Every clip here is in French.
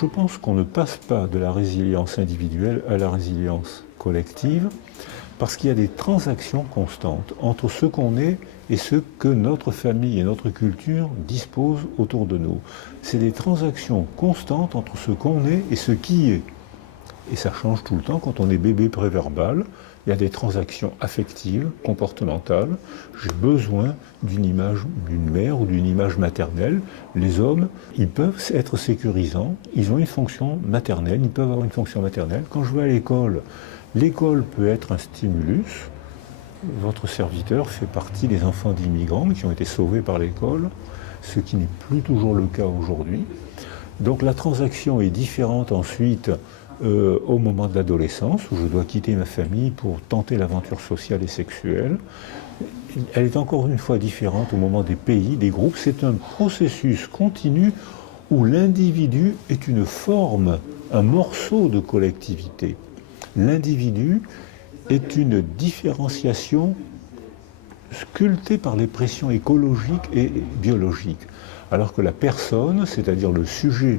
je pense qu'on ne passe pas de la résilience individuelle à la résilience collective parce qu'il y a des transactions constantes entre ce qu'on est et ce que notre famille et notre culture disposent autour de nous. C'est des transactions constantes entre ce qu'on est et ce qui est. Et ça change tout le temps. Quand on est bébé préverbal, il y a des transactions affectives, comportementales. J'ai besoin d'une image d'une mère ou d'une image maternelle. Les hommes, ils peuvent être sécurisants, ils ont une fonction maternelle, ils peuvent avoir une fonction maternelle. Quand je vais à l'école, l'école peut être un stimulus. Votre serviteur fait partie des enfants d'immigrants qui ont été sauvés par l'école, ce qui n'est plus toujours le cas aujourd'hui. Donc la transaction est différente ensuite au moment de l'adolescence, où je dois quitter ma famille pour tenter l'aventure sociale et sexuelle. Elle est encore une fois différente au moment des pays, des groupes. C'est un processus continu où l'individu est une forme, un morceau de collectivité. L'individu est une différenciation sculptée par les pressions écologiques et biologiques. Alors que la personne, c'est-à-dire le sujet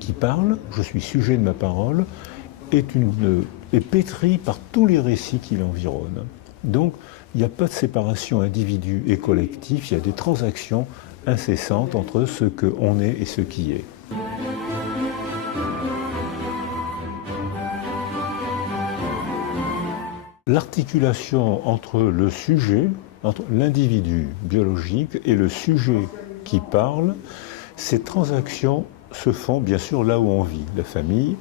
qui parle, je suis sujet de ma parole, est pétri par tous les récits qui l'environnent. Donc, il n'y a pas de séparation individu et collectif, il y a des transactions incessantes entre ce qu'on est et ce qui est. L'articulation entre le sujet, entre l'individu biologique et le sujet qui parle, ces transactions se font bien sûr là où on vit, la famille,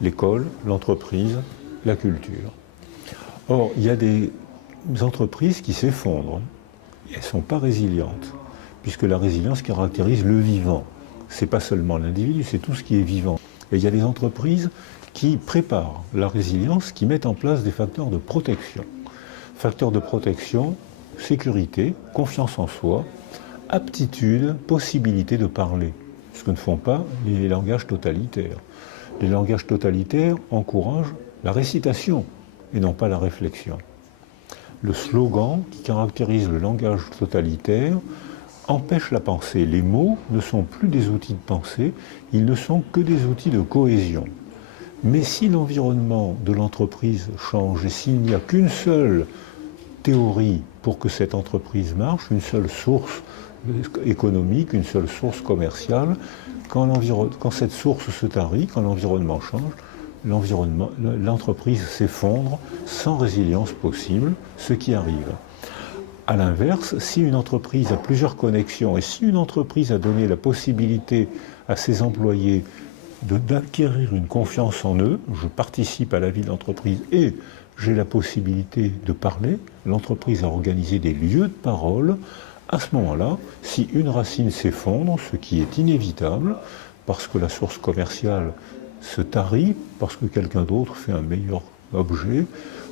l'école, l'entreprise, la culture. Or, il y a des entreprises qui s'effondrent, elles ne sont pas résilientes, puisque la résilience caractérise le vivant. Ce n'est pas seulement l'individu, c'est tout ce qui est vivant. Et il y a des entreprises qui préparent la résilience, qui mettent en place des facteurs de protection. Facteurs de protection, sécurité, confiance en soi, aptitude, possibilité de parler. Ce que ne font pas les langages totalitaires. Les langages totalitaires encouragent la récitation et non pas la réflexion. Le slogan qui caractérise le langage totalitaire empêche la pensée. Les mots ne sont plus des outils de pensée, ils ne sont que des outils de cohésion. Mais si l'environnement de l'entreprise change et s'il n'y a qu'une seule théorie pour que cette entreprise marche, une seule source économique, une seule source commerciale, quand cette source se tarit, quand l'environnement change, l'entreprise s'effondre sans résilience possible, ce qui arrive. A l'inverse, si une entreprise a plusieurs connexions et si une entreprise a donné la possibilité à ses employés d'acquérir une confiance en eux, je participe à la vie de l'entreprise et j'ai la possibilité de parler, l'entreprise a organisé des lieux de parole. À ce moment-là, si une racine s'effondre, ce qui est inévitable, parce que la source commerciale se tarit, parce que quelqu'un d'autre fait un meilleur objet,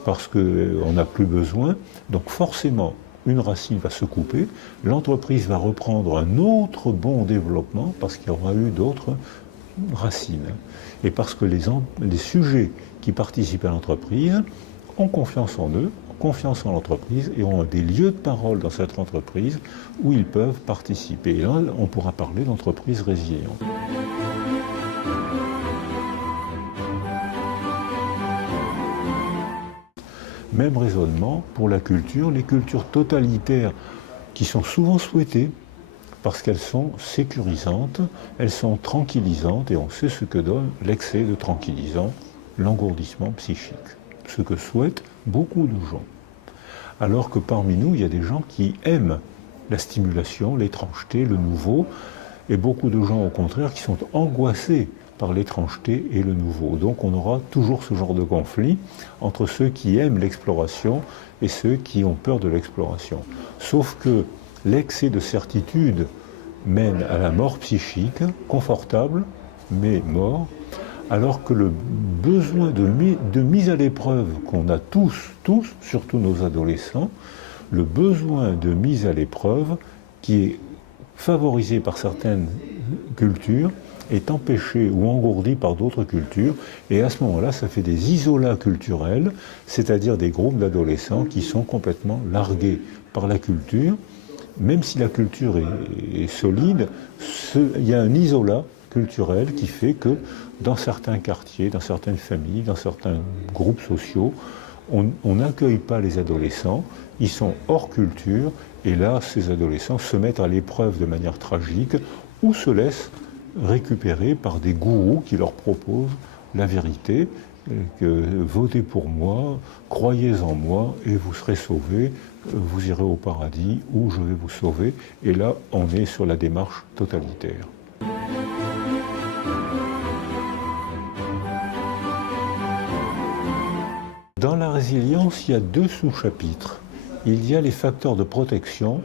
parce qu'on n'a plus besoin, donc forcément, une racine va se couper, l'entreprise va reprendre un autre bon développement, parce qu'il y aura eu d'autres racines. Et parce que les sujets qui participent à l'entreprise ont confiance en eux, confiance en l'entreprise et ont des lieux de parole dans cette entreprise où ils peuvent participer. Et là, on pourra parler d'entreprise résiliente. Même raisonnement pour la culture, les cultures totalitaires qui sont souvent souhaitées parce qu'elles sont sécurisantes, elles sont tranquillisantes et on sait ce que donne l'excès de tranquillisant, l'engourdissement psychique. Ce que souhaitent beaucoup de gens. Alors que parmi nous, il y a des gens qui aiment la stimulation, l'étrangeté, le nouveau, et beaucoup de gens au contraire qui sont angoissés par l'étrangeté et le nouveau. Donc on aura toujours ce genre de conflit entre ceux qui aiment l'exploration et ceux qui ont peur de l'exploration. Sauf que l'excès de certitude mène à la mort psychique, confortable, mais mort, alors que le besoin de mise à l'épreuve qu'on a tous, surtout nos adolescents, le besoin de mise à l'épreuve qui est favorisé par certaines cultures est empêché ou engourdi par d'autres cultures, et à ce moment-là, ça fait des isolats culturels, c'est-à-dire des groupes d'adolescents qui sont complètement largués par la culture. Même si la culture est solide, il y a un isolat culturelle qui fait que dans certains quartiers, dans certaines familles, dans certains groupes sociaux, on n'accueille pas les adolescents, ils sont hors culture, et là, ces adolescents se mettent à l'épreuve de manière tragique ou se laissent récupérer par des gourous qui leur proposent la vérité, que votez pour moi, croyez en moi et vous serez sauvés, vous irez au paradis ou je vais vous sauver. Et là, on est sur la démarche totalitaire. Dans la résilience, il y a deux sous-chapitres. Il y a les facteurs de protection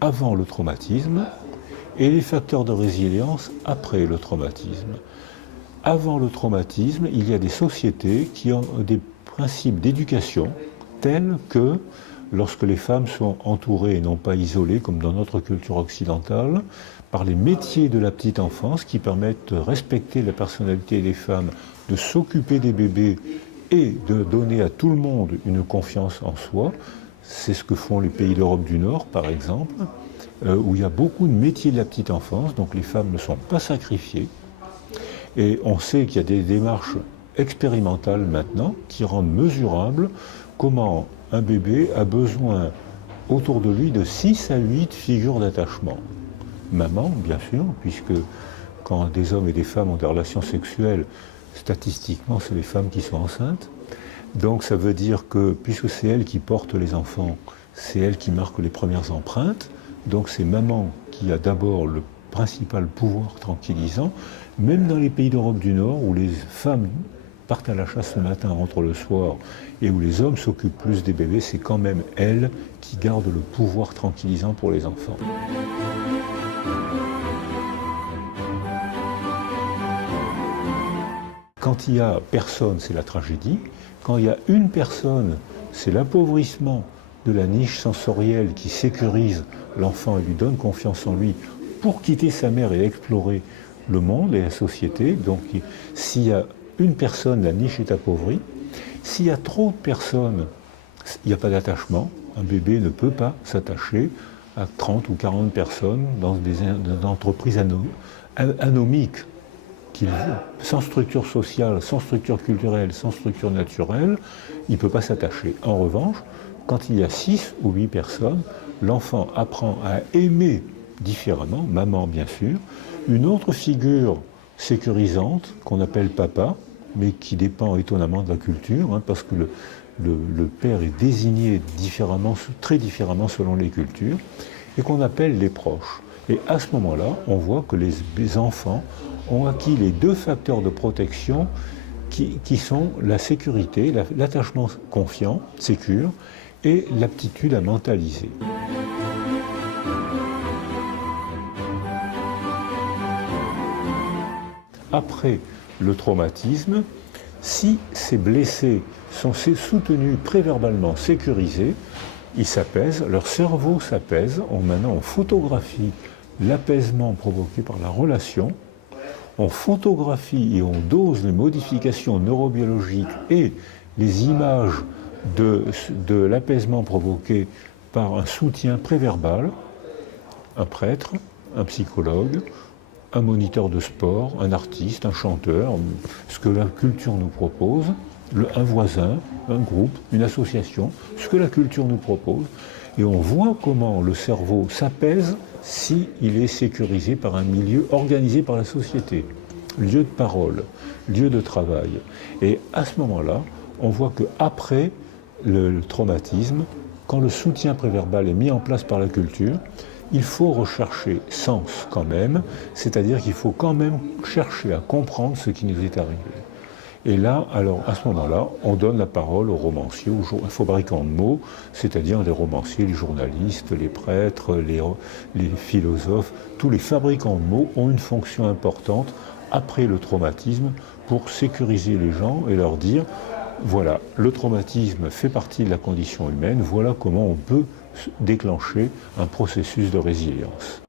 avant le traumatisme et les facteurs de résilience après le traumatisme. Avant le traumatisme, il y a des sociétés qui ont des principes d'éducation tels que lorsque les femmes sont entourées et non pas isolées, comme dans notre culture occidentale, par les métiers de la petite enfance qui permettent de respecter la personnalité des femmes, de s'occuper des bébés et de donner à tout le monde une confiance en soi. C'est ce que font les pays d'Europe du Nord, par exemple, où il y a beaucoup de métiers de la petite enfance, donc les femmes ne sont pas sacrifiées. Et on sait qu'il y a des démarches expérimentales maintenant qui rendent mesurable comment un bébé a besoin autour de lui de 6 à 8 figures d'attachement. Maman, bien sûr, puisque quand des hommes et des femmes ont des relations sexuelles, statistiquement, c'est les femmes qui sont enceintes. Donc ça veut dire que, puisque c'est elle qui porte les enfants, c'est elle qui marque les premières empreintes, donc c'est maman qui a d'abord le principal pouvoir tranquillisant, même dans les pays d'Europe du Nord, où les femmes partent à la chasse le matin, rentrent le soir, et où les hommes s'occupent plus des bébés, c'est quand même elle qui garde le pouvoir tranquillisant pour les enfants. Quand il y a personne, c'est la tragédie. Quand il y a une personne, c'est l'appauvrissement de la niche sensorielle qui sécurise l'enfant et lui donne confiance en lui pour quitter sa mère et explorer le monde et la société. Donc s'il y a une personne, la niche est appauvrie. S'il y a trop de personnes, il n'y a pas d'attachement. Un bébé ne peut pas s'attacher à 30 ou 40 personnes dans des entreprises anomiques, sans structure sociale, sans structure culturelle, sans structure naturelle, il ne peut pas s'attacher. En revanche, quand il y a 6 ou 8 personnes, l'enfant apprend à aimer différemment, maman bien sûr, une autre figure sécurisante qu'on appelle papa, mais qui dépend étonnamment de la culture, parce que le père est désigné différemment, très différemment selon les cultures, et qu'on appelle les proches. Et à ce moment-là, on voit que les enfants ont acquis les deux facteurs de protection qui sont la sécurité, l'attachement confiant, sécure, et l'aptitude à mentaliser. Après le traumatisme, si ces blessés sont soutenus préverbalement, sécurisés, ils s'apaisent, leur cerveau s'apaise. Maintenant, on photographie l'apaisement provoqué par la relation, on photographie et on dose les modifications neurobiologiques et les images de l'apaisement provoqué par un soutien préverbal, un prêtre, un psychologue, un moniteur de sport, un artiste, un chanteur, ce que la culture nous propose, un voisin, un groupe, une association, ce que la culture nous propose, et on voit comment le cerveau s'apaise s'il est sécurisé par un milieu organisé par la société, lieu de parole, lieu de travail. Et à ce moment-là, on voit qu'après le traumatisme, quand le soutien préverbal est mis en place par la culture, il faut rechercher sens quand même, c'est-à-dire qu'il faut quand même chercher à comprendre ce qui nous est arrivé. Et là, alors, à ce moment-là, on donne la parole aux romanciers, aux fabricants de mots, c'est-à-dire les romanciers, les journalistes, les prêtres, les philosophes. Tous les fabricants de mots ont une fonction importante après le traumatisme pour sécuriser les gens et leur dire voilà, le traumatisme fait partie de la condition humaine, voilà comment on peut déclencher un processus de résilience.